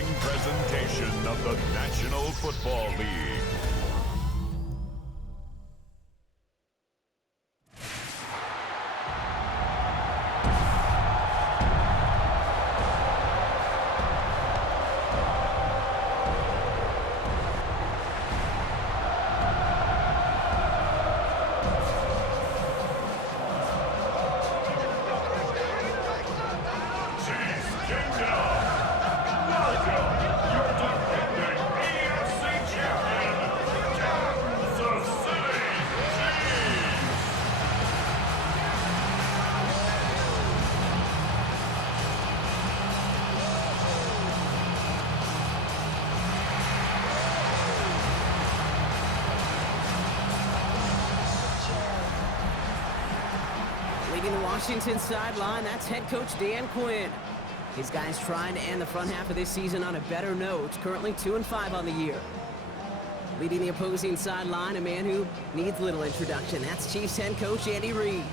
thrilling presentation of the National Football League. Leading the Washington sideline, that's head coach Dan Quinn. His guys trying to end the front half of this season on a better note, currently 2-5 on the year. Leading the opposing sideline, a man who needs little introduction, that's Chiefs head coach Andy Reid.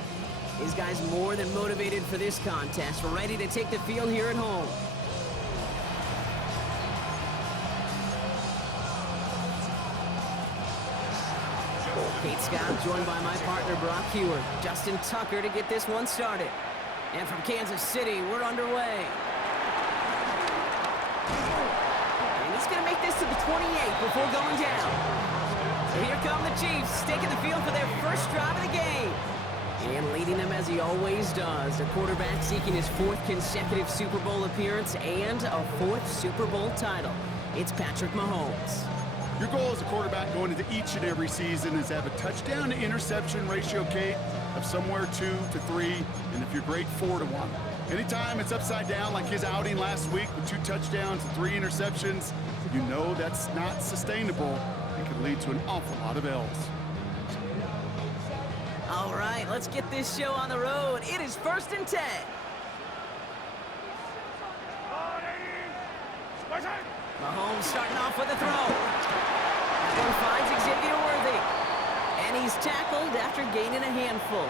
His guys more than motivated for this contest, ready to take the field here at home. Kate Scott joined by my partner Brock Heward, Justin Tucker to get this one started. And from Kansas City, we're underway. And he's going to make this to the 28 before going down. So here come the Chiefs, taking the field for their first drive of the game. And leading them as he always does, a quarterback seeking his 4th consecutive Super Bowl appearance and a 4th Super Bowl title. It's Patrick Mahomes. Your goal as a quarterback going into each and every season is to have a touchdown-to-interception ratio, Kate, of somewhere 2 to 3, and if you're great, 4 to 1. Anytime it's upside down like his outing last week with 2 touchdowns and 3 interceptions, you know that's not sustainable. It could lead to an awful lot of L's. All right, let's get this show on the road. It is 1st and 10. Mahomes starting off with a throw. That one finds Xavier Worthy. And he's tackled after gaining a handful.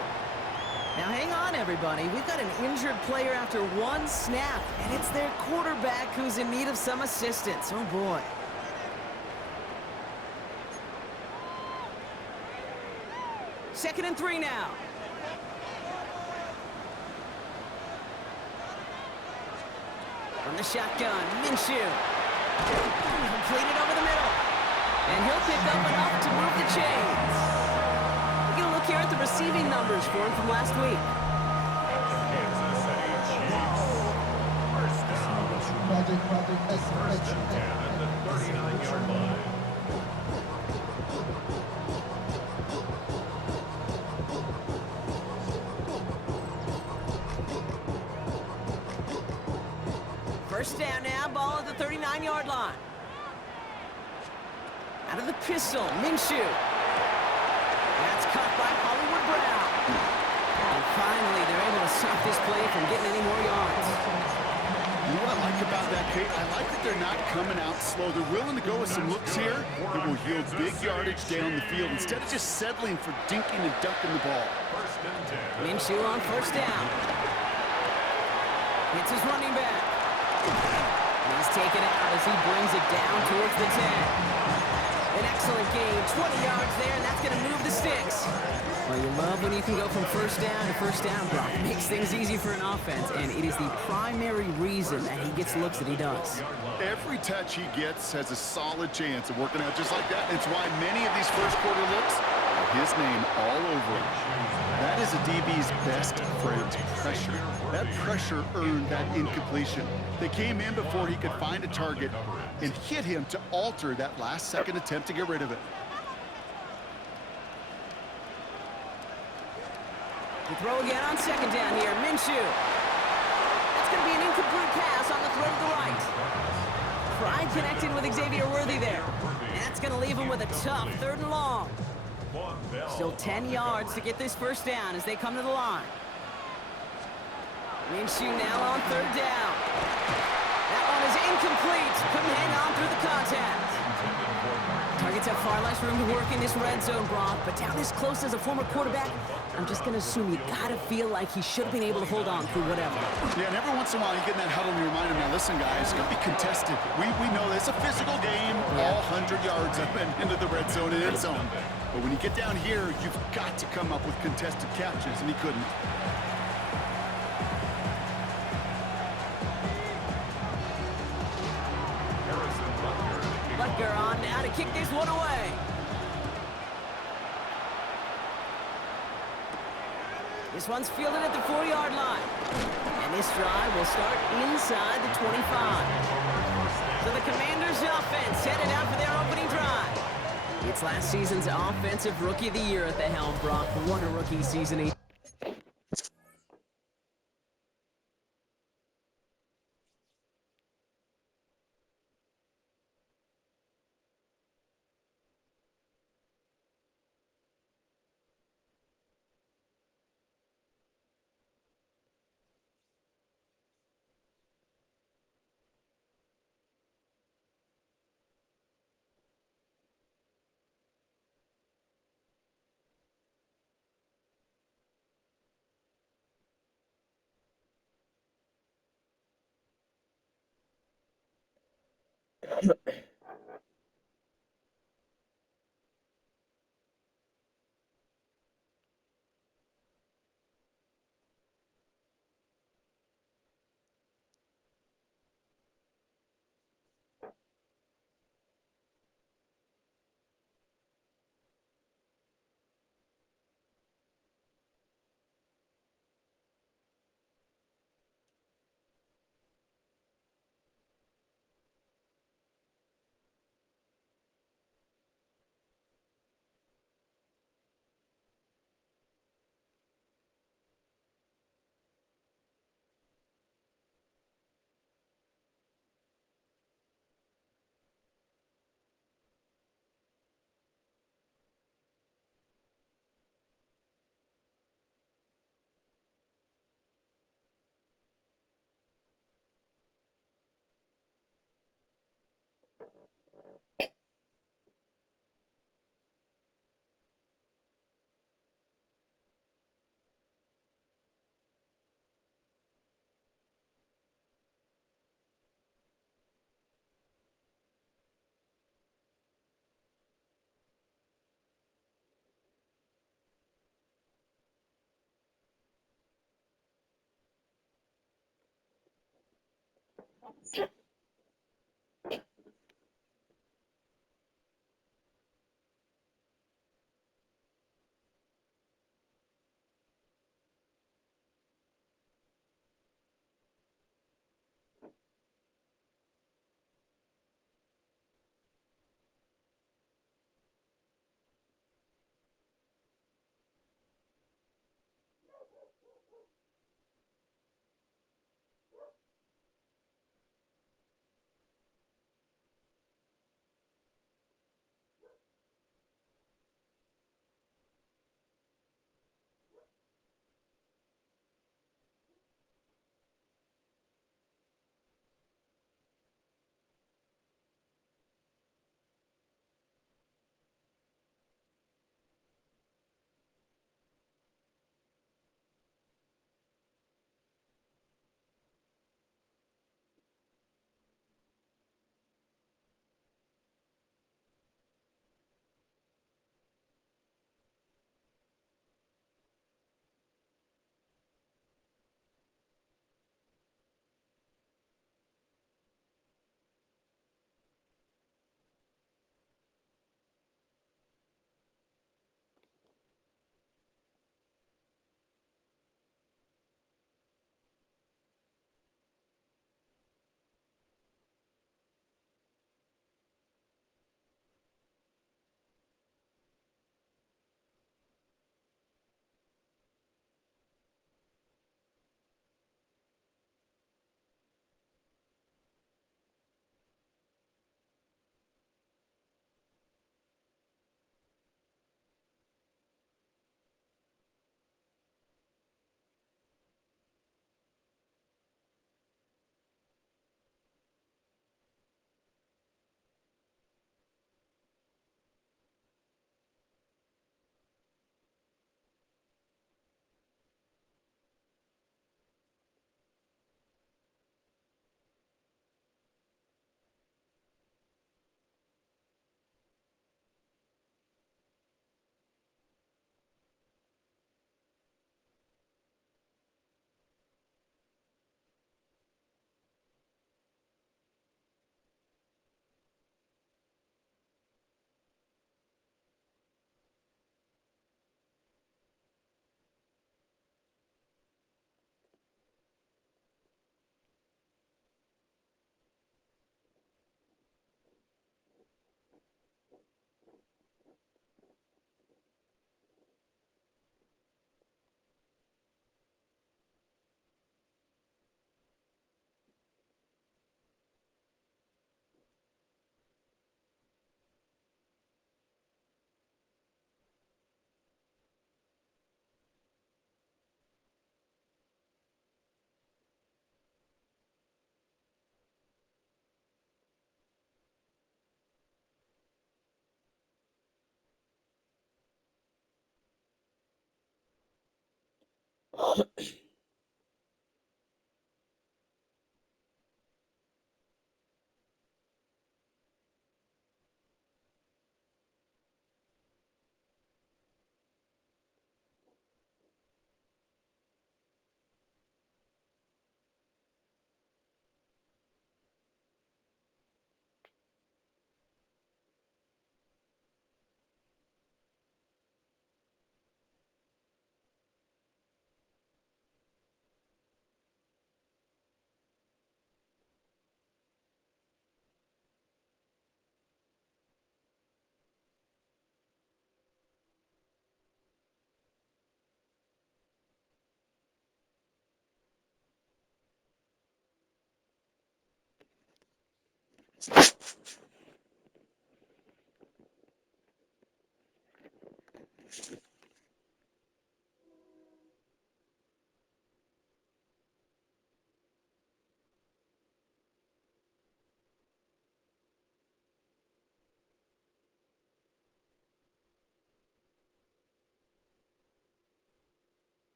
Now hang on, everybody. We've got an injured player after 1 snap, and it's their quarterback who's in need of some assistance. Oh, boy. Second and 3 now. From the shotgun, Minshew. Completed over the middle. And he'll pick up enough to move the chains. We're going to look here at the receiving numbers for him from last week. Kansas City Chiefs. First and 10 at the 39-yard line. First down now, ball at the 39-yard line. Out of the pistol, Minshew. That's caught by Hollywood Brown. And finally, they're able to stop this play from getting any more yards. You know what I like about that, Kate? I like that they're not coming out slow. They're willing to go with some looks here that will yield big yardage down the field instead of just settling for dinking and dunking the ball. Minshew on first down. It's his running back. He's taken out as he brings it down towards the 10. An excellent game, 20 yards there, and that's going to move the sticks. Well, you love when you can go from first down to first down, Brock. It makes things easy for an offense, and it is the primary reason that he gets looks that he does. Every touch he gets has a solid chance of working out just like that. It's why many of these first quarter looks have his name all over it. That is a DB's best friend, pressure. That pressure earned that incompletion. They came in before he could find a target and hit him to alter that last-second attempt to get rid of it. The throw again on second down here, Minshew. That's going to be an incomplete pass on the throw to the right. Pride connecting with Xavier Worthy there. And that's going to leave him with a tough 3rd and long. Still 10 yards to get this first down as they come to the line. Minshew now on 3rd down. That one is incomplete. Couldn't hang on through the contact. Target's have far less room to work in this red zone, Brock, but down this close as a former quarterback, I'm just going to assume you got to feel like he should have been able to hold on through whatever. Yeah, and every once in a while you get in that huddle and you remind him, now listen, guys, it's going to be contested. We know that it's a physical game, all 100 yards up and into the red zone and end zone. But when you get down here, you've got to come up with contested catches, and he couldn't. Butker on now to kick this one away. This one's fielded at the 4-yard line. And this drive will start inside the 25. So the Commanders' offense headed out for their opening drive. It's last season's Offensive Rookie of the Year at the helm, Brock. What a rookie season he...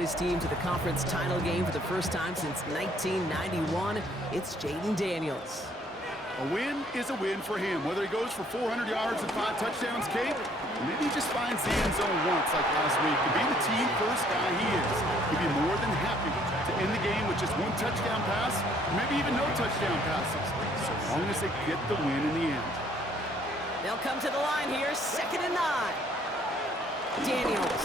led his team to the conference title game for the first time since 1991. It's Jaden Daniels. A win is a win for him, whether he goes for 400 yards and 5 touchdowns, Kate, or maybe he just finds the end zone once like last week. To be the team first guy he is, he'd be more than happy to end the game with just 1 touchdown pass, or maybe even no touchdown passes, so long as they get the win in the end. They'll come to the line here, 2nd and 9. Daniels.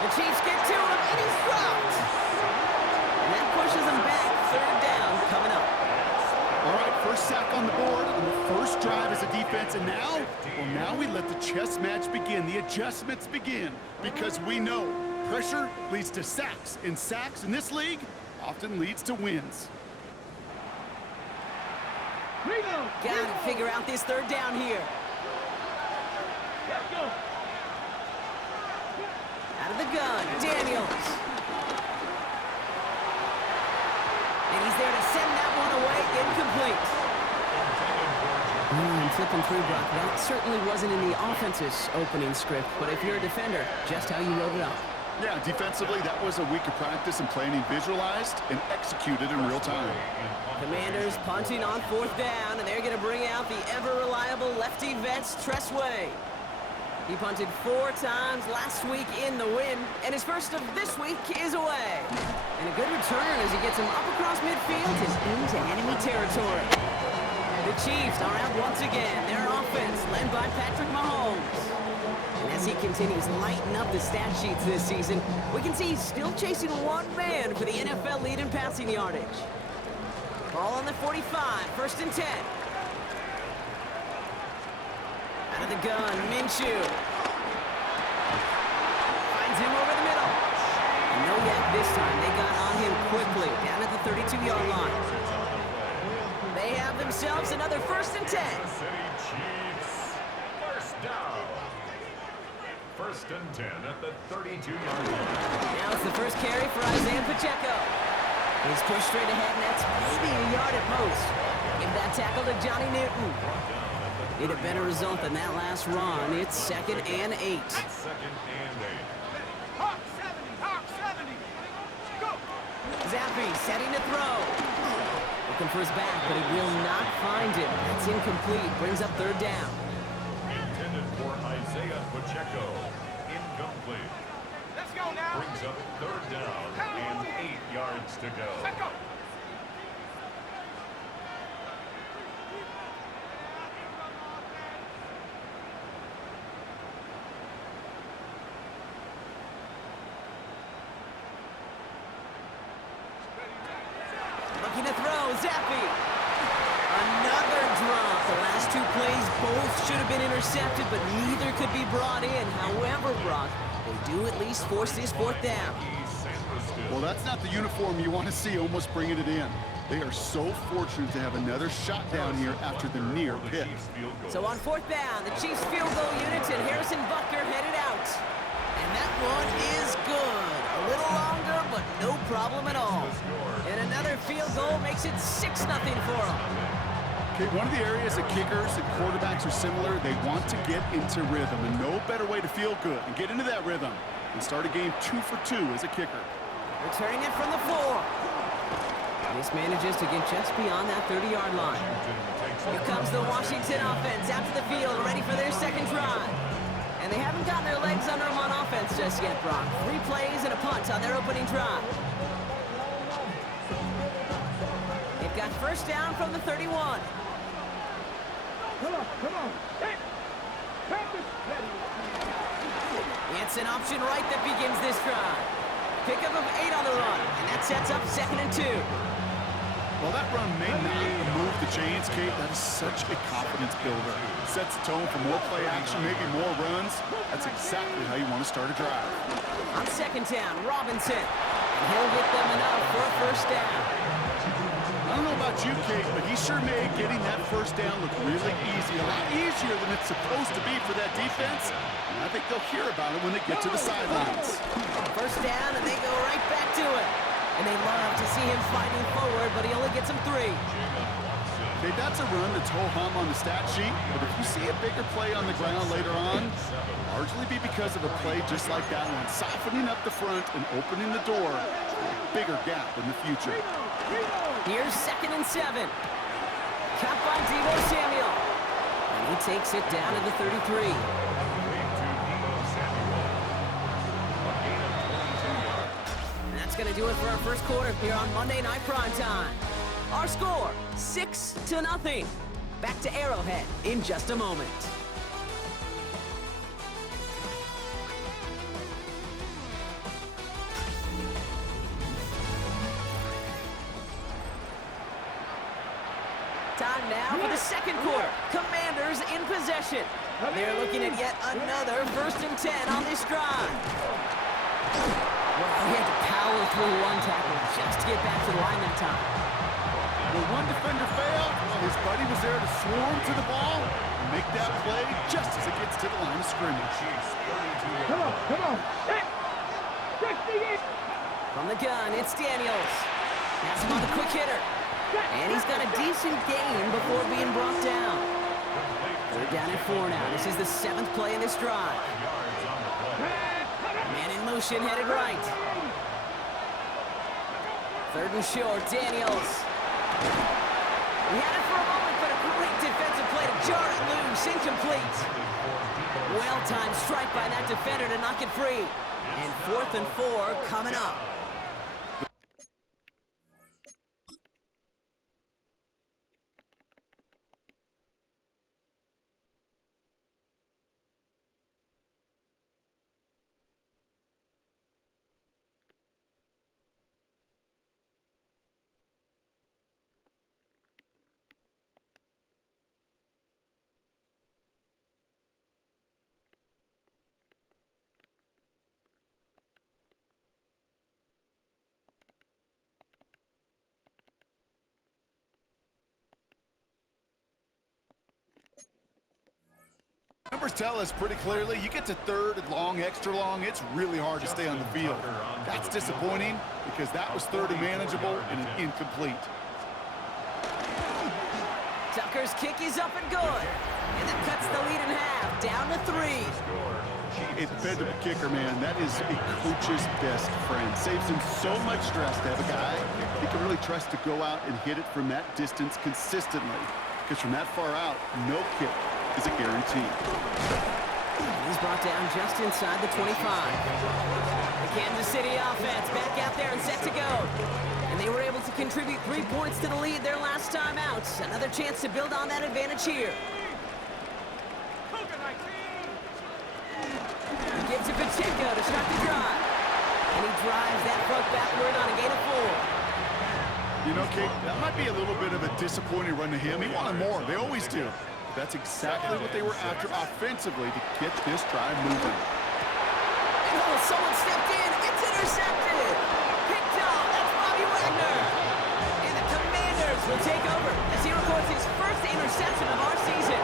The Chiefs get to him, and he's dropped. And that pushes him back. 3rd down coming up. All right, first sack on the board on the first drive as a defense, and now we let the chess match begin, the adjustments begin, because we know pressure leads to sacks, and sacks in this league often leads to wins. Got to figure out this 3rd down here. Out of the gun, Daniels. And he's there to send that one away, incomplete. Flipping through, Brock. That certainly wasn't in the offense's opening script, but if you're a defender, just how you wrote it up. Yeah, defensively, that was a week of practice and planning visualized and executed in real time. Commanders punting on 4th down, and they're going to bring out the ever-reliable lefty vets, Tressway. He punted 4 times last week in the win, and his first of this week is away. And a good return as he gets him up across midfield and into enemy territory. The Chiefs are out once again. Their offense led by Patrick Mahomes. And as he continues lighting up the stat sheets this season, we can see he's still chasing one man for the NFL lead in passing yardage. Ball on the 45, 1st and 10. Out of the gun, Minshew. Finds him over the middle. And no yak this time. They got on him quickly, down at the 32-yard line. They have themselves another 1st and 10. Chiefs. First down. 1st and 10 at the 32-yard line. Now it's the first carry for Isaiah Pacheco. He's pushed straight ahead, and that's maybe a yard at most. Give that tackle to Johnny Newton. Need a better result than that last run. It's 2nd and 8. 2nd and 8. Hawk 70, go! Zappi setting to throw. Looking for his back, but he will not find him. That's incomplete. Brings up 3rd down. Intended for Isaiah Pacheco. Incomplete. Let's go now! Brings up 3rd down and 8 yards to go. Let's go! Looking to throw, Zappi. Another drop. The last 2 plays both should have been intercepted, but neither could be brought in. However, Brock, they do at least force this 4th down. Well, that's not the uniform you want to see almost bringing it in. They are so fortunate to have another shot down here after the near pick. So on 4th down, the Chiefs field goal unit and Harrison Butker headed out. And that one is good. A little longer, but no problem at all. And another field goal makes it 6-0 for them. Okay, one of the areas that kickers and quarterbacks are similar, they want to get into rhythm, and no better way to feel good and get into that rhythm and start a game 2 for 2 as a kicker. Returning it from the 4. This manages to get just beyond that 30-yard line. Here comes the Washington offense out to the field, ready for their 2nd drive. And they haven't gotten their legs under them on offense just yet, Brock. 3 plays and a punt on their opening drive. They've got 1st down from the 31. Come on! Hey! It's an option right that begins this drive. Pickup of 8 on the run, and that sets up 2nd and 2. Well, that run may not move the chains, Kate. That is such a confidence builder. Sets the tone for more play action, maybe more runs. That's exactly how you want to start a drive. On 2nd down, Robinson. And he'll get them enough for a 1st down. I don't know about you, Kate, but he sure made getting that 1st down look really easy. A lot easier than it's supposed to be for that defense. And I think they'll hear about it when they get to the sidelines. 1st down, and they go right back to it. And they love to see him fighting forward, but he only gets them 3. Okay, that's a run that's ho-hum on the stat sheet, but if you see a bigger play on the ground later on, it'll largely be because of a play just like that one, softening up the front and opening the door for a bigger gap in the future. Here's 2nd and 7. Caught by Deebo Samuel. And he takes it down to the 33. And that's going to do it for our first quarter here on Monday Night Primetime. Our score, 6-0. Back to Arrowhead in just a moment. Time now for the second quarter. Commanders in possession. They're looking at yet another 1st and 10 on this drive. Well, he had to power through one tackle just to get back to the line that time. Well, one defender failed. His buddy was there to swarm to the ball and make that play just as it gets to the line of scrimmage. Come on. Hey! From the gun, it's Daniels. Has him on the quick hitter. And he's got a decent gain before being brought down. They're down at 4 now. This is the 7th play in this drive. Man in motion, headed right. 3rd and short, Daniels. He had it for a moment, but a great defensive play to jar it loose, incomplete. Well-timed strike by that defender to knock it free. And 4th and 4 coming up. Numbers tell us pretty clearly, you get to 3rd and long, extra long, it's really hard to stay on the field. That's disappointing because that was 3rd and manageable and an incomplete. Tucker's kick is up and good. And that cuts the lead in half, down to 3. A dependable kicker, man, that is a coach's best friend. Saves him so much stress to have a guy he can really trust to go out and hit it from that distance consistently. Because from that far out, no kick is a guarantee. He's brought down just inside the 25. The Kansas City offense back out there and set to go. And they were able to contribute 3 points to the lead their last time out. Another chance to build on that advantage here. He gives it Pacheco to start the drive. And he drives that front backward on a gain of 4. You know, Kate, that might be a little bit of a disappointing run to him. He wanted more. They always do. That's exactly what they were after offensively to get this drive moving. Oh, someone stepped in. It's intercepted. Picked off. That's Bobby Wagner. And the Commanders will take over as he records his first interception of our season.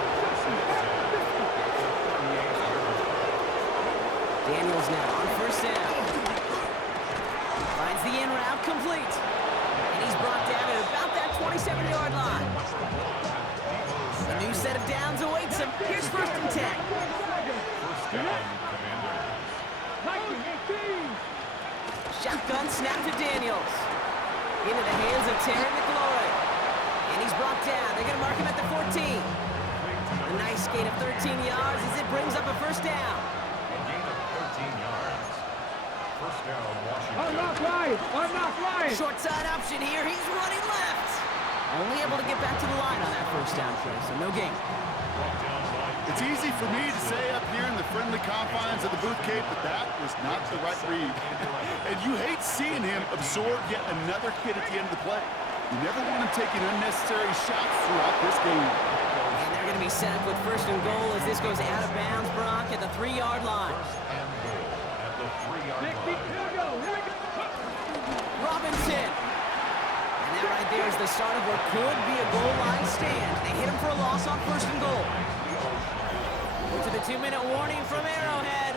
Daniels now on 1st down. Finds the in route complete. And he's brought down at about that 27-yard line. A new set of downs awaits him. Here's 1st and 10. Shotgun snap to Daniels. Into the hands of Terry McLaurin. And he's brought down. They're going to mark him at the 14. A nice gain of 13 yards as it brings up a 1st down. I'm not right. Short side option here. He's running left. Only able to get back to the line on that 1st down play, so no gain. It's easy for me to say up here in the friendly confines of the booth, Kate, but that was not the right read. And you hate seeing him absorb yet another hit at the end of the play. You never want him taking unnecessary shots throughout this game. And they're going to be set up with 1st and goal as this goes out of bounds, Brock, at the 3-yard line. Robinson. And that right there is the start of what could be a goal line stand. They hit him for a loss on 1st and goal. We're to the 2-minute warning from Arrowhead.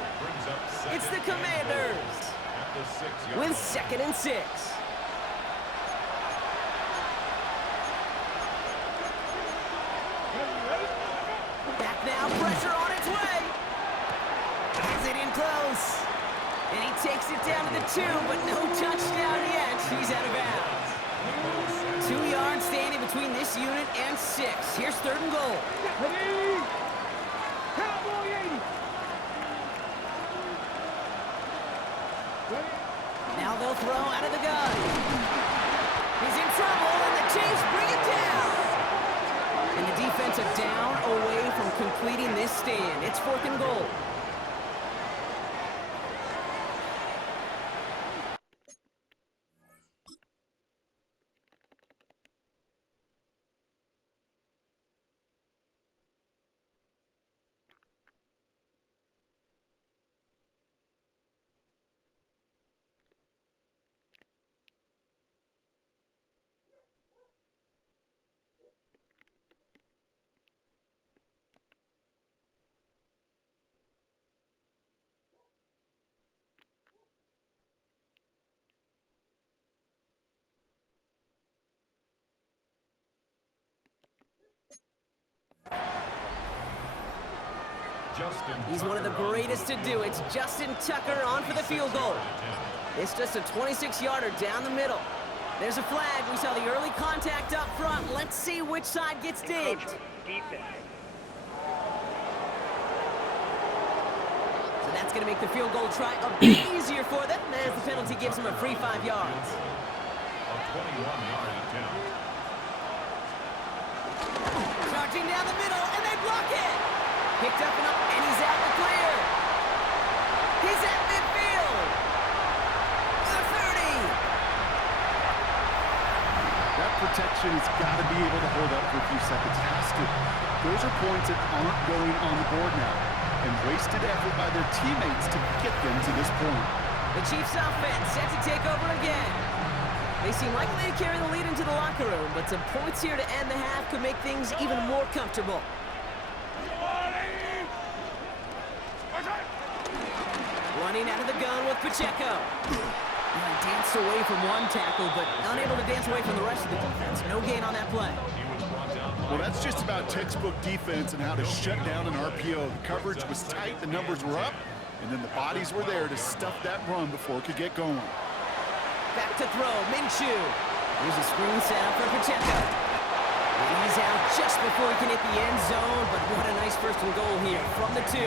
It's the Commanders with 2nd and 6. now, pressure on its way. Is it in close? And he takes it down to the 2, but no touchdown yet. He's out of bounds. 2 yards standing between this unit and 6. Here's 3rd and goal. Cowboy 80. Now they'll throw out of the gun. He's in trouble, and the Chiefs bring it down. And the defensive down away from completing this stand. It's 4th and goal. He's one of the greatest to do it. It's Justin Tucker on for the field goal. It's just a 26-yarder down the middle. There's a flag. We saw the early contact up front. Let's see which side gets dinged. So that's going to make the field goal try a bit easier for them, as the penalty gives them a free 5 yards. A 21-yard attempt. Charging down the middle, and they block it. Picked up and he's out the clear. He's at midfield. The 30. That protection has got to be able to hold up for a few seconds. It has to. Those are points that aren't going on the board now. And wasted effort by their teammates to get them to this point. The Chiefs offense set to take over again. They seem likely to carry the lead into the locker room, but some points here to end the half could make things even more comfortable. Running out of the gun with Pacheco. He danced away from one tackle, but unable to dance away from the rest of the defense. No gain on that play. Well, that's just about textbook defense and how to shut down an RPO. The coverage was tight, the numbers were up, and then the bodies were there to stuff that run before it could get going. Back to throw, Minshew. Here's a screen set up for Pacheco. And he's out just before he can hit the end zone, but what a nice 1st and goal here from the 2.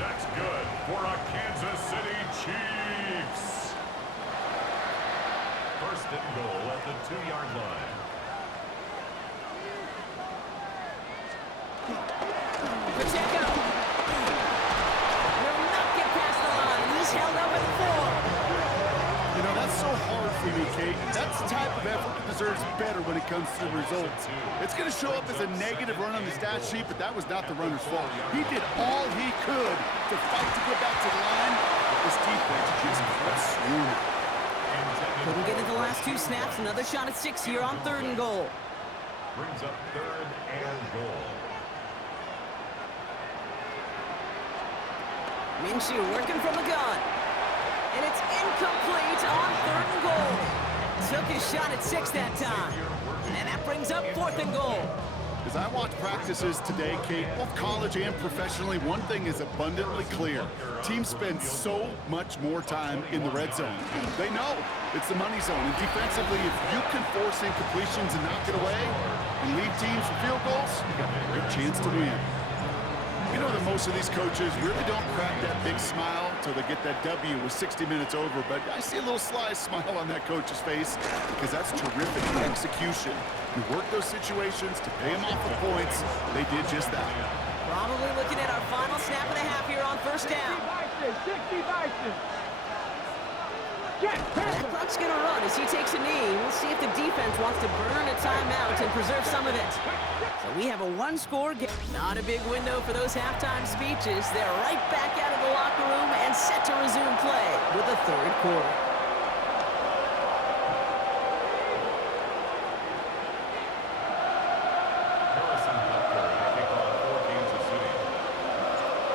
That's good for a Kansas City Chiefs. 1st and goal at the 2-yard line. Pacheco. Will not get past the line. He's held up at 4. You know, that's so hard for me, Kate. That's the type of effort that deserves better when it comes to the results. It's going to show up as a negative run on the stat sheet, but that was not the runner's fault. He did all he could to fight to get back to the line, but this defense just kept swooning. Couldn't get it the last 2 snaps. Another shot at 6 here on 3rd and goal. Brings up 3rd and goal. Minshew working from the gun. And it's incomplete on 3rd and goal. Took his shot at 6 that time. And that brings up 4th and goal. As I watch practices today, Kate, both college and professionally, one thing is abundantly clear. Teams spend so much more time in the red zone. They know it's the money zone. And defensively, if you can force incompletions and knock it away and lead teams for field goals, you got a good chance to win. You know that most of these coaches really don't crack that big smile until they get that W with 60 minutes over, but I see a little sly smile on that coach's face because that's terrific execution. You work those situations to pay them off with points. They did just that. Probably looking at our final snap of the half here on 1st down. 60 Bison. That clock's going to run as he takes a knee. We'll see if the defense wants to burn a timeout and preserve some of it. So we have a 1-score game. Not a big window for those halftime speeches. They're right back out of the locker room and set to resume play with the 3rd quarter.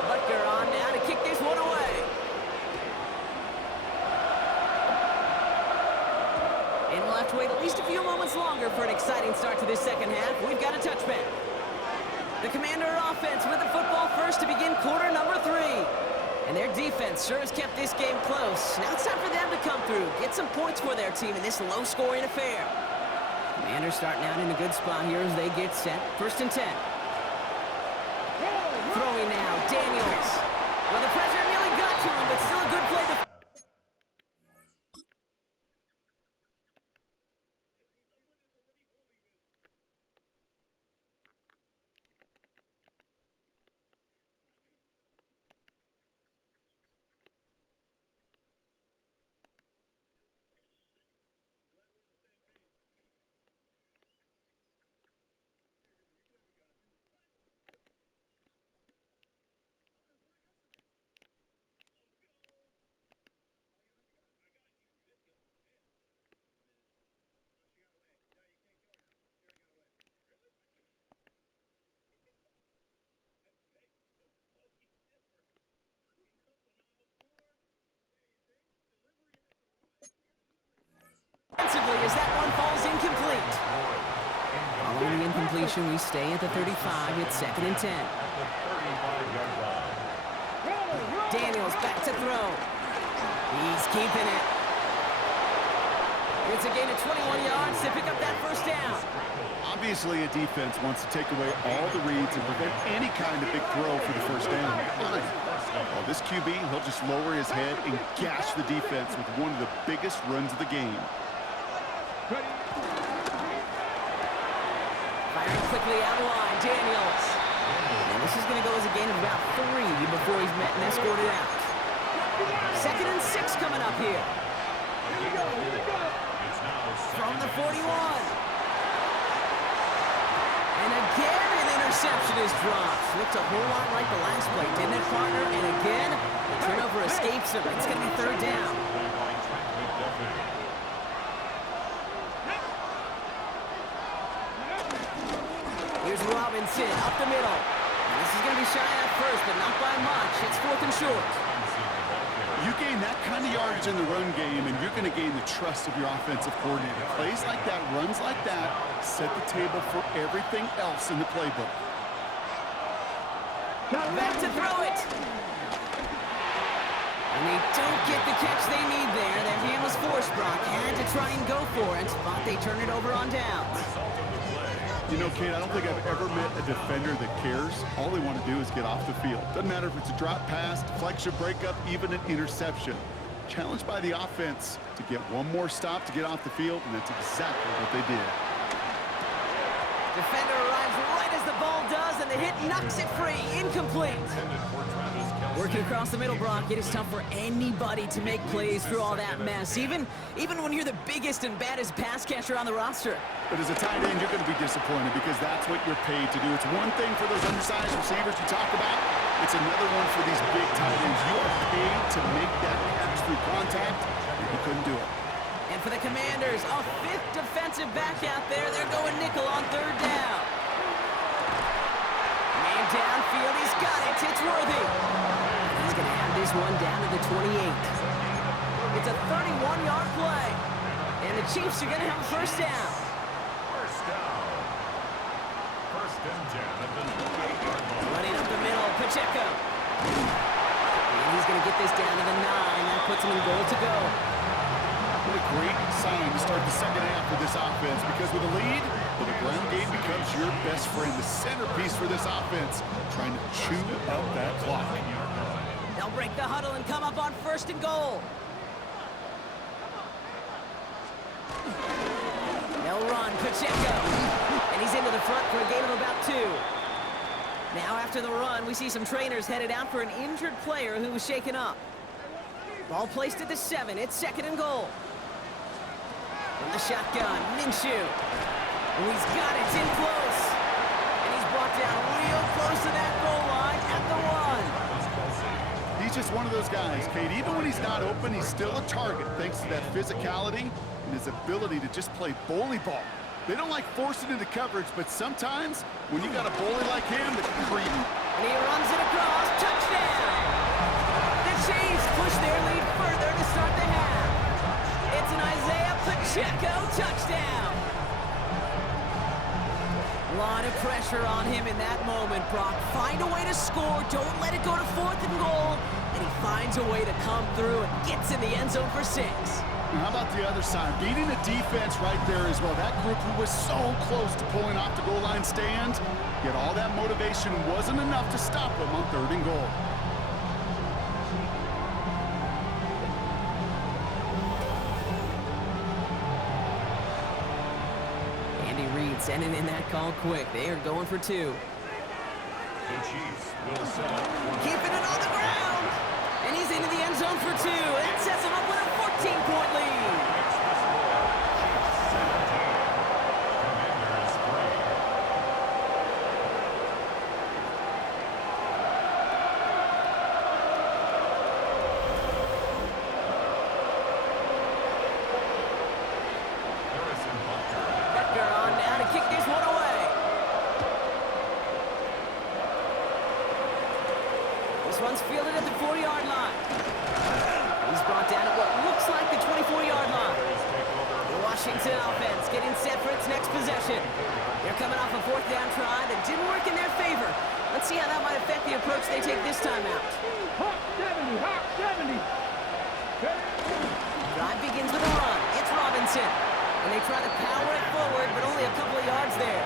Butker on now to kick this one away. And we'll have to wait at least a few moments longer for an exciting start to this 2nd half. We've got a touchback. The Commander offense with the football first to begin quarter number 3. And their defense sure has kept this game close. Now it's time for them to come through, get some points for their team in this low-scoring affair. Commanders starting out in a good spot here as they get set. 1st and 10. Throwing now, Daniels. Well, the pressure nearly got to him, but still a good play. Defensively as that one falls incomplete. Following the incompletion, we stay at the 35. It's 2nd and 10. Daniels back to throw. He's keeping it. It's a gain of 21 yards to pick up that 1st down. Obviously, a defense wants to take away all the reads and prevent any kind of big throw for the 1st down. Well, this QB, he'll just lower his head and gash the defense with one of the biggest runs of the game. Firing quickly out line, Daniels. And this is going to go as a gain of about 3 before he's met and escorted out. 2nd and 6 coming up here. From the 41. And again, an interception is dropped. Looked a whole lot like the last play, didn't it, partner? And again, the turnover escapes him. It's going to be 3rd down. Here's Robinson up the middle. And this is going to be shy at first, but not by much. It's 4th and short. You gain that kind of yardage in the run game, and you're going to gain the trust of your offensive coordinator. Plays like that, runs like that, set the table for everything else in the playbook. Back to throw it. And they don't get the catch they need there. Their hand was forced. Brock had to try and go for it, but they turn it over on downs. You know, Kate, I don't think I've ever met a defender that cares. All they want to do is get off the field. Doesn't matter if it's a drop pass, deflection, breakup, even an interception. Challenged by the offense to get one more stop to get off the field, and that's exactly what they did. Defender arrives right as the ball does, and the hit knocks it free. Incomplete. Working across the middle, Brock, it is tough for anybody to make plays through all that mess, even when you're the biggest and baddest pass catcher on the roster. But as a tight end, you're going to be disappointed because that's what you're paid to do. It's one thing for those undersized receivers you talk about. It's another one for these big tight ends. You are paid to make that catch through contact, and you couldn't do it. And for the Commanders, a 5th defensive back out there. They're going nickel on 3rd down. Man downfield, he's got it. It's Worthy. He's going to have this one down to the 28. It's a 31-yard play. And the Chiefs are going to have a 1st down. 1st and 10 at the 28-yard line. Running up the middle, Pacheco. And he's going to get this down to the 9. That puts him in goal to go. What a great sign to start the 2nd half of this offense, because with a lead, the ground game becomes your best friend, the centerpiece for this offense, trying to chew up that clock. They'll break the huddle and come up on 1st and goal. They'll run, Pacheco. And he's into the front for a gain of about 2. Now after the run, we see some trainers headed out for an injured player who was shaken up. Ball placed at the 7. It's 2nd and goal. From the shotgun, Minshew. Oh, he's got it. It's in close. And he's brought down real close to that goal line at the 1. He's just one of those guys, Kate. Even when he's not open, he's still a target thanks to that physicality and his ability to just play bully ball. They don't like forcing into coverage, but sometimes when you got a bully like him, that can creep. And he runs it across. Touchdown! The Chiefs push their lead further to start the half. It's an Isaiah Pacheco touchdown. A lot of pressure on him in that moment, Brock. Find a way to score. Don't let it go to 4th and goal. And he finds a way to come through and gets in the end zone for 6. And how about the other side? Beating the defense right there as well. That group who was so close to pulling off the goal line stand, yet all that motivation wasn't enough to stop them on 3rd and goal. Andy Reid sending in that call quick. They are going for 2. The Chiefs will set up for Keeping it on the ground. And he's into the end zone for 2. It sets him up with a 14-point lead. Chiefs 17. Commanders 3. Harrison Butker. Butker on now to kick this one away. This one's fielded at the 40-yard line. He's brought down at what looks like the 24-yard line. The Washington offense getting set for its next possession. They're coming off a 4th down try that didn't work in their favor. Let's see how that might affect the approach they take this time out. Hawk 70, Hawk 70. Drive begins with a run. It's Robinson. And they try to power it forward, but only a couple of yards there.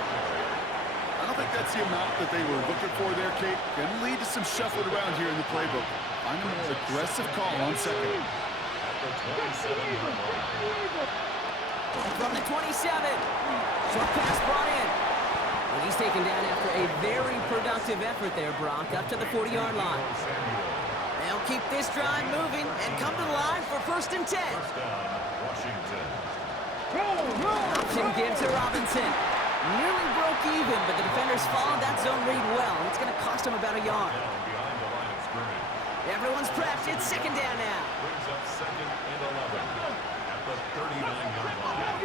I don't think that's the amount that they were looking for there, Kate. Going to lead to some shuffling around here in the playbook. Find a more aggressive call on 2nd. At the 27-yard line. From the 27. Short pass brought in. And he's taken down after a very productive effort there, Brock, up to the 40-yard line. They'll keep this drive moving and come to the line for 1st and 10. First down, Washington. Option give to Robinson. Nearly broke even, but the defenders followed that zone read well. It's going to cost him about a yard. Down behind the line of scrimmage. Everyone's prepped. It's 2nd down now. Brings up 2nd and 11 at the 39-yard line.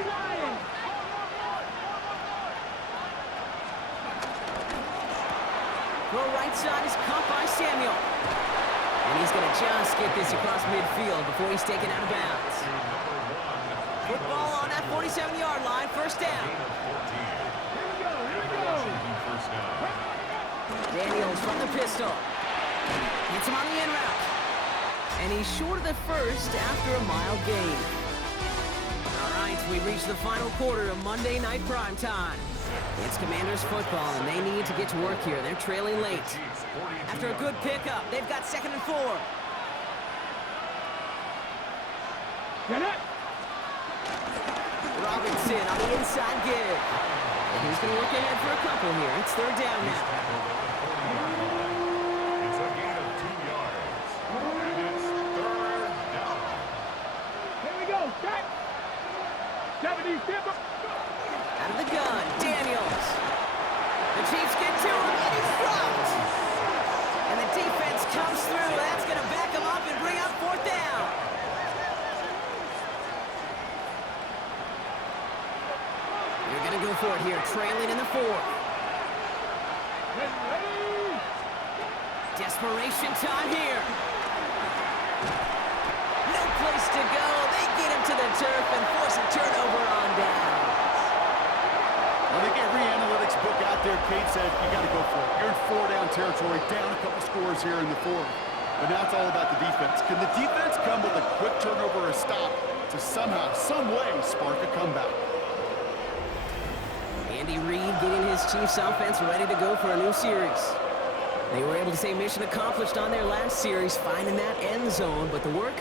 The right side is caught by Samuel. And he's going to just get this across midfield before he's taken out of bounds. Football on that 47-yard line, 1st down. First down. Daniels from the pistol. Hits him on the in route. And he's short of the 1st after a mild gain. All right, we reached the final quarter of Monday Night Primetime. It's Commanders football, and they need to get to work here. They're trailing late. After a good pickup, they've got 2nd and 4. Get it. Robinson on the inside give. And he's going to look ahead for a couple here. It's 3rd down now. It's a gain of 2 yards. And it's 3rd down. Here we go. Check. 70, step up. Out of the gun, Daniels. The Chiefs get to him, and he's dropped. And the defense comes through. That's going to back him up and bring up 4th down. They're going to go for it here, trailing in the 4th. Desperation time here. No place to go. They get him to the turf and force a turnover on down. I think every analytics book out there, Kate said, you got to go for it. You're in 4-down territory, down a couple scores here in the 4th. But now it's all about the defense. Can the defense come with a quick turnover or a stop to somehow, some way, spark a comeback? Andy Reid getting his Chiefs offense ready to go for a new series. They were able to say mission accomplished on their last series, finding that end zone. But the work,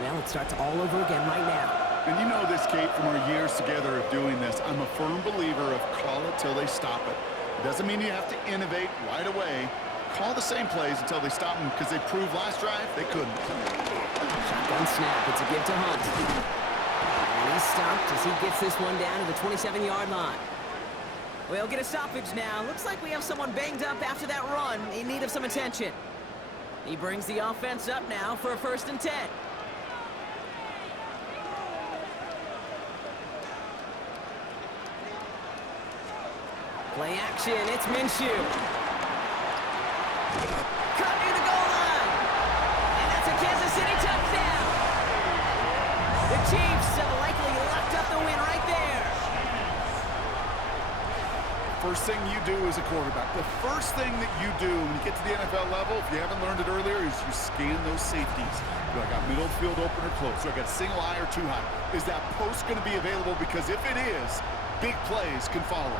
well, it starts all over again right now. And you know this, Kate, from our years together of doing this. I'm a firm believer of call it till they stop it. It doesn't mean you have to innovate right away. Call the same plays until they stop them, because they proved last drive they couldn't. Shotgun snap. It's a give to Hunt. And he's stopped as he gets this one down to the 27-yard line. We'll get a stoppage now. Looks like we have someone banged up after that run in need of some attention. He brings the offense up now for a 1st and 10. Play action, it's Minshew. Cut near the goal line. And that's a Kansas City touchdown. The Chiefs have likely locked up the win right there. First thing you do as a quarterback, the first thing that you do when you get to the NFL level, if you haven't learned it earlier, is you scan those safeties. Do I got middle field open or close? Do I got single high or two high? Is that post going to be available? Because if it is, big plays can follow.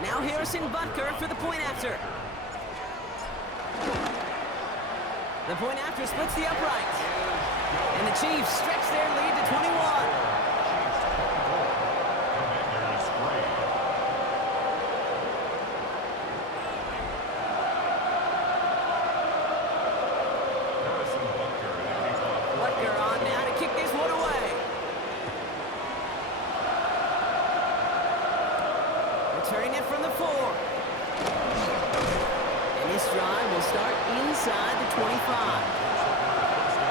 Now Harrison Butker for the point after. The point after splits the uprights. And the Chiefs stretch their lead to 21. Butker on now to kick this one away. Returning it from the 4. And this drive will start inside the 25.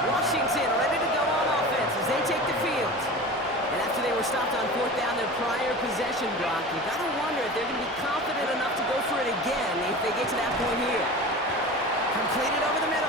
Washington ready to go on offense as they take the field. And after they were stopped on 4th down their prior possession block, you got to wonder if they're going to be confident enough to go for it again if they get to that point here. Completed over the middle.